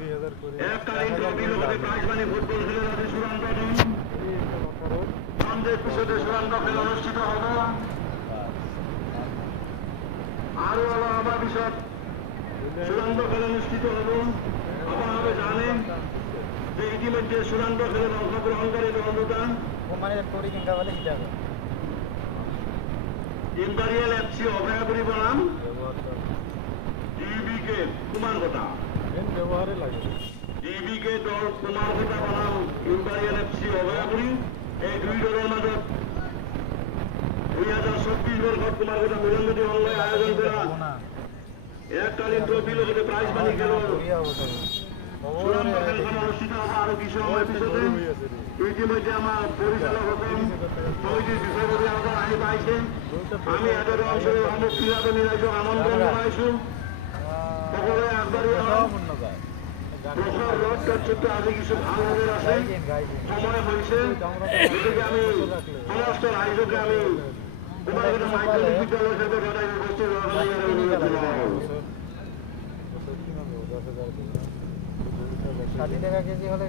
এককালীন ট্রফি লোকদের prize money football খেলার আগে চূড়ান্ত সন্ধ্যের পিছনে চূড়ান্ত খেলা অনুষ্ঠিত হল। আরো আবার বিষয় চূড়ান্ত খেলা অনুষ্ঠিত হল। আপনারা জানেন যে ইতিমধ্যে চূড়ান্ত খেলার অংশগ্রহণকারী দলটা ইম্পেরিয়াল এফসি অভয়াপুরী বনাম ডিবিকে কুমারঘটা। ডিবিকে দল কুমারঘটা বনাম ইম্পেরিয়াল এফসি অভয়াপুরী, এই দুই দলের মাজত 2026 বর্ষত কুমারঘটা মিলনমতি অঙ্গনে আয়োজন করা এককালীন ট্রফি লগতে প্রাইজ মানি খেলৰ চূড়ান্ত খেলখন অনুষ্ঠিত হ'ব। আৰু কিছু সময় পিছতে ইতিমধ্যে আমাৰ পৰিচালকসকল সমিতিৰ বিষয়ববীয়াসকল আহি পাইছে। আমি এদৰে অঞ্চলৰ সমূহ ক্ৰীড়াপ্ৰেমী ৰাইজক আমন্ত্ৰণ জনাইছোঁ, সকলোৱে আগবাঢ়ি আহক। প্ৰখৰ ৰদ কাৰ্যত আজি কিছু ভাল খবৰ আছে, সময় হৈছে। গতিকে আমি সমস্ত ৰাইজকে আমি কুমাৰঘটা মাধ্যমিক বিদ্যালয় হিচাপে সদায় উপস্থিত হোৱাৰ কাৰণে অনুৰোধ জনাওঁ। 60 টাকা কেজি হলে